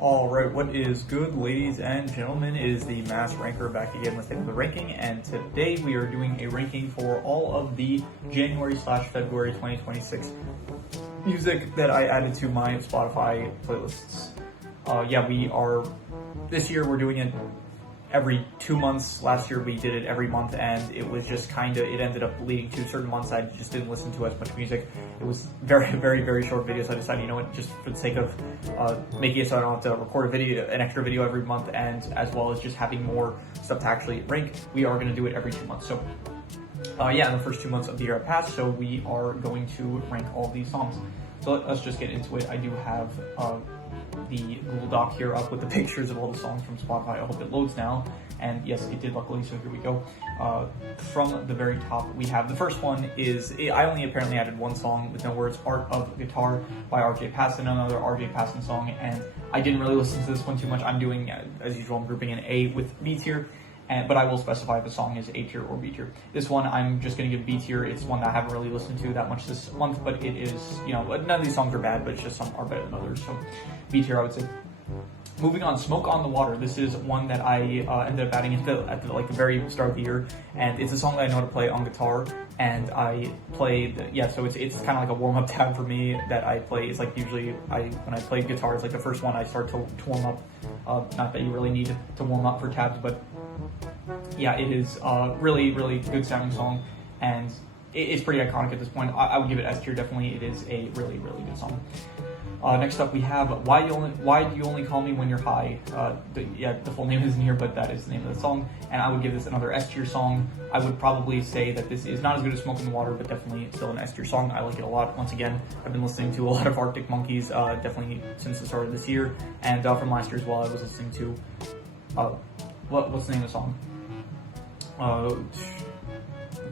Alright, what is good, ladies and gentlemen? It is the Mass Ranker back again with the ranking, and today we are doing a ranking for all of the January/February 2026 music that I added to my Spotify playlists. This year we're doing it every 2 months. Last year we did it every month, and it was just it ended up leading to certain months I just didn't listen to as much music. It was very, very, very short videos, so I decided, you know what, just for the sake of making it so I don't have to record an extra video every month, and as well as just having more stuff to actually rank, we are going to do it every 2 months. So in the first 2 months of the year have passed, so we are going to rank all these songs. So let's just get into it. I do have the Google Doc here up with the pictures of all the songs from Spotify. I hope it loads now, and yes, it did, luckily, so here we go. From the very top, we have the first one is, I only apparently added one song with no words, Art of Guitar by RJ Passon, another RJ Passon song, and I didn't really listen to this one too much. I'm doing, as usual, I'm grouping an A with B tier, but I will specify if the song is A tier or B tier. This one, I'm just going to give B tier. It's one that I haven't really listened to that much this month, but it is, none of these songs are bad, but it's just some are better than others, so B tier, I would say. Moving on, Smoke on the Water. This is one that I ended up adding at the very start of the year, and it's a song that I know how to play on guitar, and I played, so it's kind of like a warm-up tab for me that I play. It's like usually when I play guitar, it's like the first one I start to warm up. Not that you really need to warm up for tabs, but yeah, it is a really, really good sounding song, and it's pretty iconic at this point. I would give it S tier, definitely. It is a really, really good song. Next up, we have Why Do You Only Call Me When You're High. The full name isn't here, but that is the name of the song, and I would give this another S tier song. I would probably say that this is not as good as Smoke in the Water, but definitely still an S tier song. I like it a lot. Once again, I've been listening to a lot of Arctic Monkeys, definitely since the start of this year, and from last year as well. I was listening to what's the name of the song?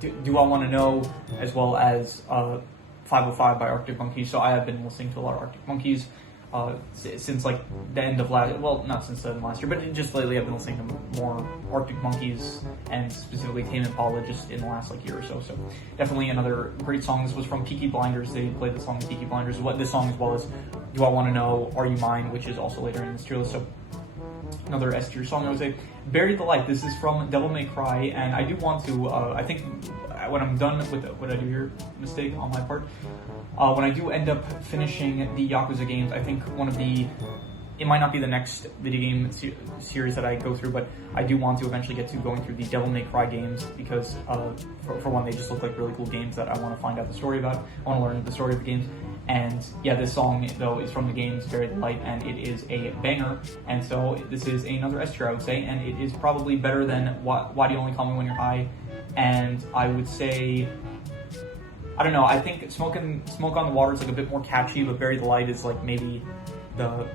Do I Want to Know, as well as 505 by Arctic Monkeys. So I have been listening to a lot of Arctic Monkeys since like the end of not since the end of last year, but just lately I've been listening to more Arctic Monkeys, and specifically Tame Impala, just in the last year or so. So definitely another great song. This was from Peaky Blinders. They played the song in Peaky Blinders. This song, as well as Do I Want to Know, Are You Mine, which is also later in this tier list. So another S tier song, I would say. Bury the Light. This is from Devil May Cry, and I do want to, I think when I'm done with what I do here, mistake on my part, when I do end up finishing the Yakuza games, I think it might not be the next video game series that I go through, but I do want to eventually get to going through the Devil May Cry games, because for one, they just look like really cool games that I want to find out the story about. I want to learn the story of the games. And yeah, this song, though, is from the games Bury the Light, and it is a banger, and so this is another S tier, I would say, and it is probably better than Why Do You Only Call Me When You're High, and I would say, I don't know, I think Smoke on the Water is like a bit more catchy, but Bury the Light is like maybe the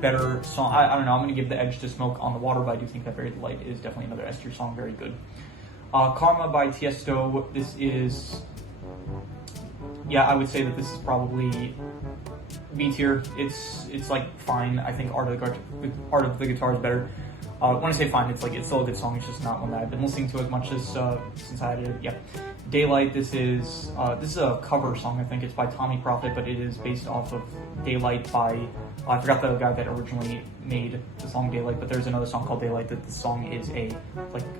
better song. I don't know, I'm going to give the edge to Smoke on the Water, but I do think that Bury the Light is definitely another S tier song, very good. Karma by Tiesto. This is, I would say that this is probably B tier. It's like fine. I think Art of the Guitar is better. When I say fine, it's still a good song. It's just not one that I've been listening to as much as since I did. Yeah, Daylight. This is a cover song. I think it's by Tommy Prophet, but it is based off of Daylight by I forgot the guy that originally made the song Daylight, but there's another song called Daylight that the song is a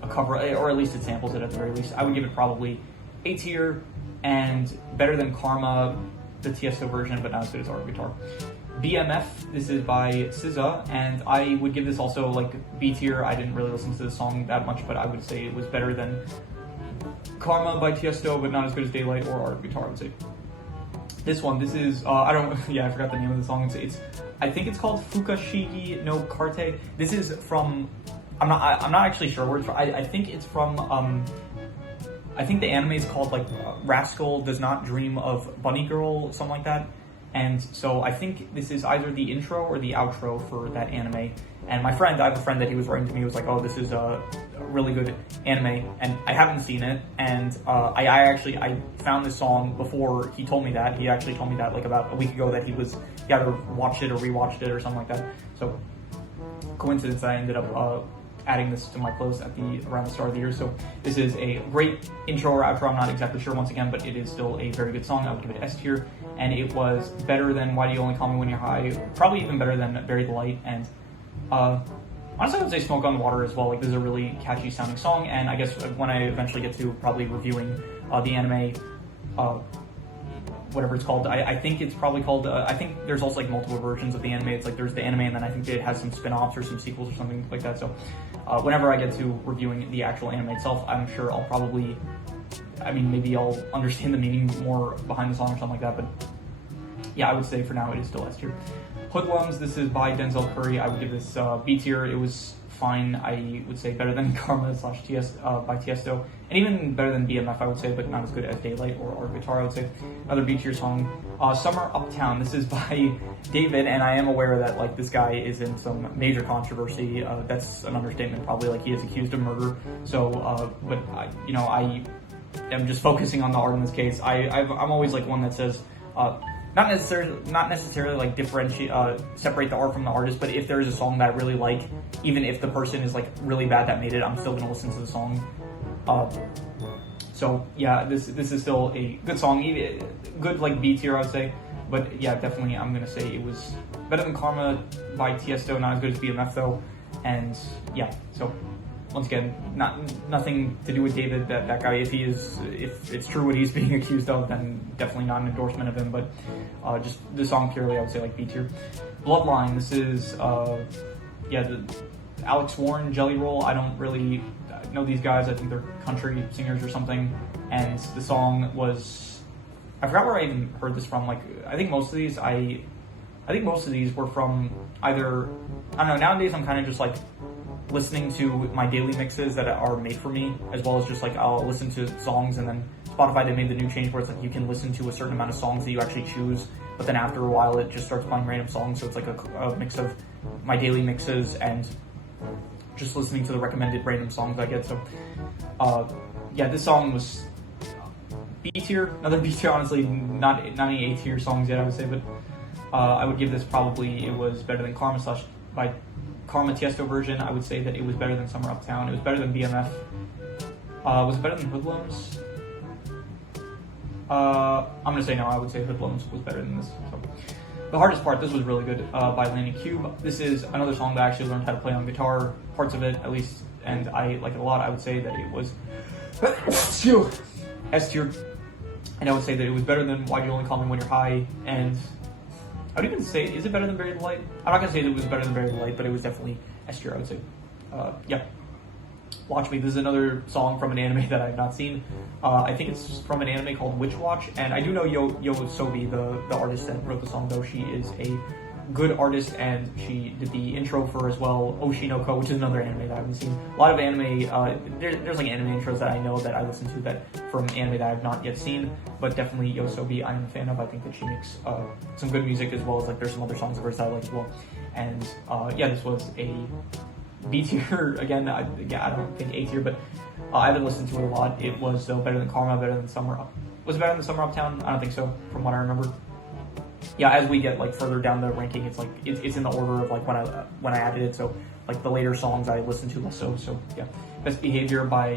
cover, or at least it samples it at the very least. I would give it probably A tier, and better than Karma, the Tiesto version, but not as good as Art of Guitar. BMF, this is by SZA, and I would give this also B tier. I didn't really listen to the song that much, but I would say it was better than Karma by Tiesto, but not as good as Daylight or Art of Guitar, I would say. This is, I forgot the name of the song. I think it's called Fukashigi no Karte. This is from, I'm not actually sure where it's from. I think it's from, I think the anime is called Rascal Does Not Dream of Bunny Girl, something like that. And so I think this is either the intro or the outro for that anime. And I have a friend that he was writing to me, was like, oh, this is a really good anime, and I haven't seen it. And I found this song before he told me that. He actually told me that about a week ago, that he either watched it or rewatched it or something like that. So coincidence, I ended up adding this to my playlist around the start of the year. So this is a great intro or outro. I'm not exactly sure once again, but it is still a very good song. I would give it S tier, and it was better than Why Do You Only Call Me When You're High, probably even better than Bury the Light, and honestly I would say Smoke on the Water as well. Like, this is a really catchy sounding song, and I guess when I eventually get to probably reviewing the anime, whatever it's called, I think it's probably called, I think there's also like multiple versions of the anime. It's like there's the anime, and then I think it has some spin-offs or some sequels or something like that. So whenever I get to reviewing the actual anime itself, I'm sure I'll probably, I mean, maybe I'll understand the meaning more behind the song or something like that, but yeah, I would say for now it is still S tier. Hoodlums, this is by Denzel Curry. I would give this B tier. It was fine. I would say better than Karma / TS by Tiesto, and even better than BMF, I would say, but not as good as Daylight or Guitar, I would say. Another B tier song, Summer Uptown. This is by David, and I am aware that like this guy is in some major controversy. That's an understatement, probably. Like, he is accused of murder. So, but I am just focusing on the art in this case. I'm always like one that says, not necessarily like separate the art from the artist, but if there is a song that I really like, even if the person is like really bad that made it, I'm still gonna listen to the song. So yeah, this is still a good song, good like B tier, I would say. But yeah, definitely I'm gonna say it was better than Karma by Tiesto, not as good as BMF though. And yeah, so once again, nothing to do with David, that guy. If it's true what he's being accused of, then definitely not an endorsement of him, but just the song purely, I would say like B tier. Bloodline, this is the Alex Warren, Jelly Roll. I don't really know these guys. I think they're country singers or something, and the song was, I forgot where I even heard this from. Like, I think most of these were from either, I don't know, nowadays I'm kind of just like listening to my daily mixes that are made for me, as well as just like I'll listen to songs, and then Spotify, they made the new change where it's like you can listen to a certain amount of songs that you actually choose, but then after a while it just starts playing random songs. So it's like a mix of my daily mixes and just listening to the recommended random songs I get. So yeah, this song was B tier, another B tier, honestly, not any A tier songs yet, I would say, but I would give this probably, it was better than Karma by Karma Tiesto version. I would say that it was better than Summer Uptown. It was better than BMF. Was it better than Hoodlums? I'm gonna say no. I would say Hoodlums was better than this. So, the hardest part, this was really good, by Landing Cube. This is another song that I actually learned how to play on guitar, parts of it at least, and I like it a lot. I would say that it was S tier, and I would say that it was better than Why Do You Only Call Me When You're High, and I would even say, is it better than Bury the Light? I'm not gonna say that it was better than Bury the Light, but it was definitely S tier, I would say. Yeah. Watch Me. This is another song from an anime that I have not seen. I think it's from an anime called Witch Watch, and I do know Yo Sobi, the artist that wrote the song, though. She is a good artist, and she did the intro for as well Oshinoko, which is another anime that I haven't seen. A lot of anime, there's like anime intros that I know that I listen to that from anime that I have not yet seen, but definitely Yo Sobi I'm a fan of. I think that she makes some good music, as well as like there's some other songs of hers that I like as well. And yeah, this was a B tier again. I don't think A tier, but I haven't listened to it a lot. It was though better than Karma, better than Summer. Was it better than Summer Uptown? I don't think so, from what I remember. Yeah, as we get like further down the ranking, it's like it's in the order of like when I added it. So like the later songs I listened to less so. So yeah, Best Behavior by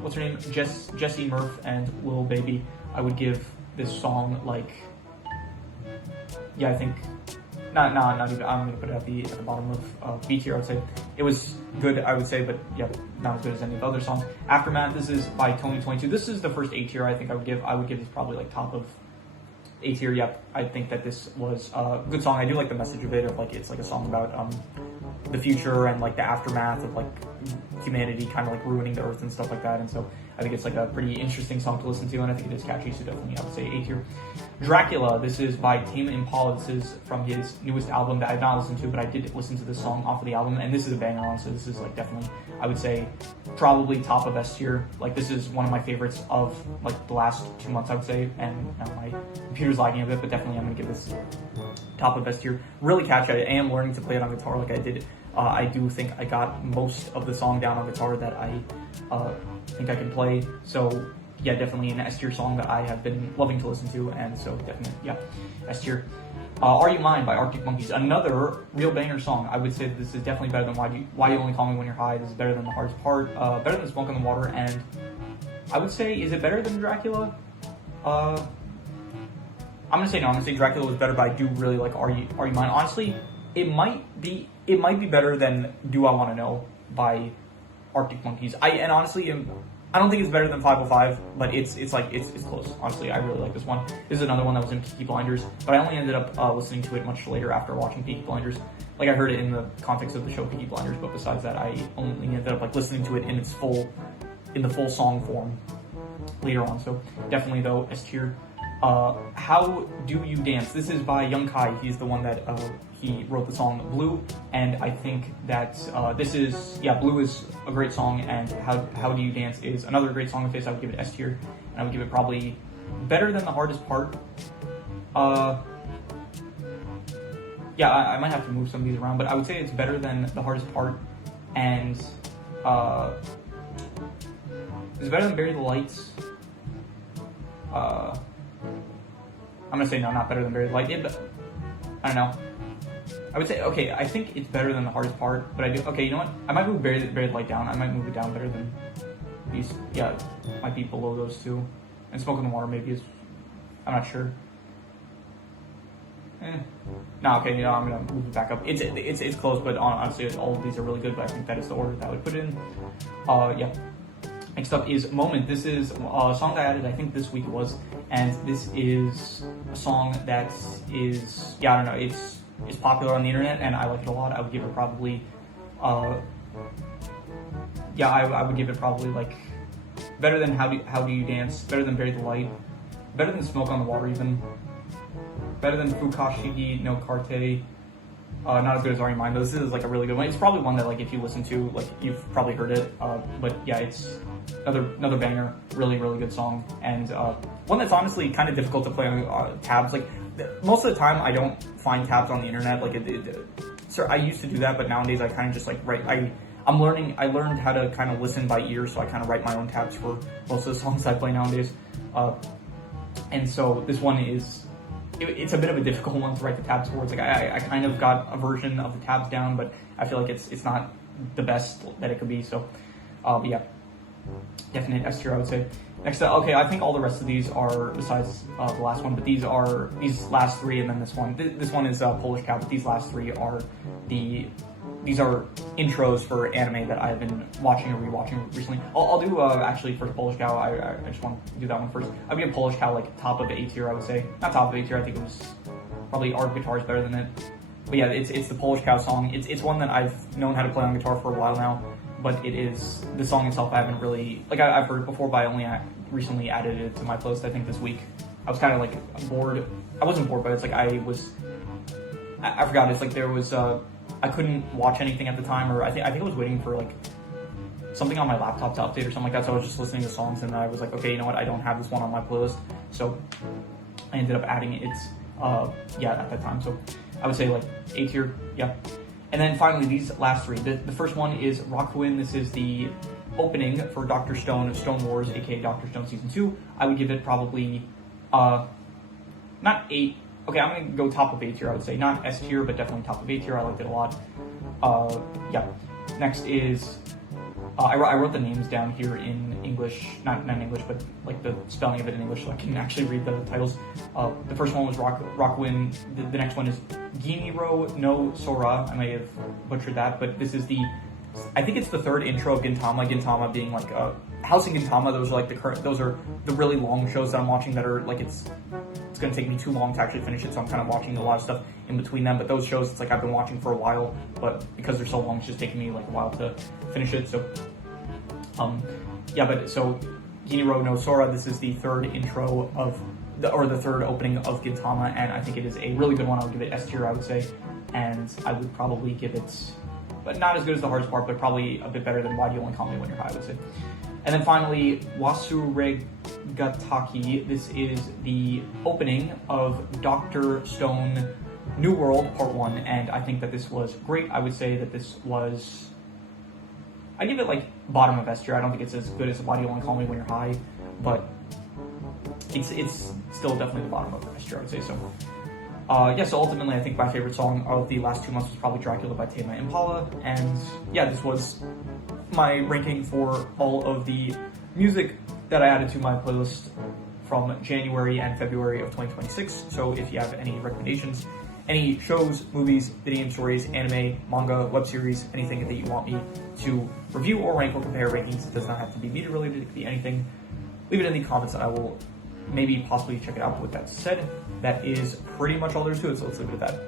what's her name? Jessie Murph and Lil Baby. I would give this song like, yeah, I think. Not even. I'm gonna put it at the bottom of B tier. I would say it was good. I would say, but yeah, not as good as any of the other songs. Aftermath. This is by Tony22. This is the first A tier. I think I would give. I would give this probably like top of A tier. Yep. I think that this was a good song. I do like the message of it. Of like it's like a song about the future and like the aftermath of like humanity kind of like ruining the earth and stuff like that. And so I think it's like a pretty interesting song to listen to, and I think it is catchy. So definitely, I would say A tier. Dracula, this is by Tame Impala. This is from his newest album that I have not listened to, but I did listen to this song off of the album, and this is a banger on, so this is like definitely, I would say, probably top of S tier. Like, this is one of my favorites of like the last 2 months, I would say, and now my computer's lagging a bit, but definitely I'm gonna give this top of S tier. Really catchy. I am learning to play it on guitar like I did. I do think I got most of the song down on guitar that I think I can play, so yeah, definitely an S tier song that I have been loving to listen to, and so definitely, yeah, S tier. Are You Mine by Arctic Monkeys, another real banger song. I would say that this is definitely better than Why You Only Call Me When You're High. This is better than The Hardest Part, better than Smoke on the Water, and I would say, is it better than Dracula? I'm gonna say no. I'm gonna say Dracula was better, but I do really like Are You Mine. Honestly, it might be better than Do I Want to Know by Arctic Monkeys. I don't think it's better than 505, but it's close. Honestly, I really like this one. This is another one that was in Peaky Blinders, but I only ended up listening to it much later after watching Peaky Blinders. Like, I heard it in the context of the show Peaky Blinders, but besides that, I only ended up like listening to it in the full song form later on. So definitely though, S tier. How Do You Dance? This is by Young Kai. He's the one that he wrote the song Blue, and I think that Blue is a great song, and How Do You Dance is another great song of his. I would give it S tier, and I would give it probably better than The Hardest Part. I might have to move some of these around, but I would say it's better than The Hardest Part, and it's better than Bury the Lights. I'm gonna say no, not better than Bury the Light. But I don't know. I would say, okay, I think it's better than The Hardest Part, but you know what? I might move Bury the Light down. I might move it down better than these. Yeah, it might be below those two. And Smoke on the Water maybe is, I'm not sure. No, okay, yeah, I'm gonna move it back up. It's close, but honestly, all of these are really good, but I think that is the order that I would put it in. Next up is Moment. This is a song that I added, I think this week it was, and this is a song that is, I don't know, it's popular on the internet, and I like it a lot. I would give it probably, I would give it probably like better than How Do You Dance, better than Bury the Light, better than Smoke on the Water even, better than Fukashigi no Karte. Not as good as Are You Mine, though. This is like a really good one. It's probably one that, like, if you listen to, like, you've probably heard it. But yeah, it's another banger, really, really good song, and one that's honestly kind of difficult to play on tabs. Like, most of the time, I don't find tabs on the internet. Like, I used to do that, but nowadays I kind of just like write. I learned how to kind of listen by ear, so I kind of write my own tabs for most of the songs I play nowadays. And so this one is. It's a bit of a difficult one to write the tabs for. It's like I kind of got a version of the tabs down, but I feel like it's not the best that it could be. So, but yeah, definite S tier, I would say. Next up, okay, I think all the rest of these are, besides the last one, but these last three, and then this one. This one is Polish Cow, but these last three are these are intros for anime that I've been watching or rewatching recently. I'll do actually for Polish Cow. I just want to do that one first. I'd give Polish Cow like top of A tier, I would say. Not top of A tier. I think it was probably Art Guitar is better than it. But yeah, it's the Polish Cow song. It's one that I've known how to play on guitar for a while now. But it is the song itself. I haven't really I've heard it before, but I only recently added it to my playlist. I think this week. I was kind of like bored. I wasn't bored, but it's like I forgot. It's like there was. I couldn't watch anything at the time, or I think I was waiting for like something on my laptop to update or something like that. So I was just listening to songs, and I was like, okay, you know what? I don't have this one on my playlist, so I ended up adding it. At that time. So I would say like A tier, yeah. And then finally, these last three. The first one is Rakuin. This is the opening for Dr. Stone of Stone Wars, aka Dr. Stone Season 2. I would give it probably not 8. Okay, I'm going to go top of A tier, I would say. Not S tier, but definitely top of A tier. I liked it a lot. Next is... I wrote the names down here in English. Not in English, but like the spelling of it in English so I can actually read the titles. The first one was Rakuin. The next one is Giniro no Sora. I may have butchered that, but this is I think it's the third intro of Gintama. Gintama being like House and Gintama. Those are the really long shows that I'm watching that are like it's going to take me too long to actually finish it, so I'm kind of watching a lot of stuff in between them. But those shows, it's like I've been watching for a while, but because they're so long, it's just taking me like a while to finish it. So, so Giniro no Sora. This is the third intro of the third opening of Gintama, and I think it is a really good one. I would give it S tier, I would say, and I would probably give it, but not as good as the hardest part, but probably a bit better than Why Do You Only Call Me When You're High, I would say. And then finally, Wasuregataki. This is the opening of Dr. Stone New World Part 1, and I think that this was great. I would say that this was... I give it like bottom of S tier. I don't think it's as good as Why Do You Only Call Me When You're High, but it's still definitely the bottom of S tier, I would say. So Yeah, so ultimately I think my favorite song of the last 2 months was probably Dracula by Tame Impala, and yeah, this was my ranking for all of the music that I added to my playlist from January and February of 2026. So if you have any recommendations, any shows, movies, video game stories, anime, manga, web series, anything that you want me to review or rank or compare rankings, it does not have to be media related, it could be anything. Leave it in the comments and I will maybe possibly check it out. With that said, that is pretty much all there is to it, so let's leave it at that.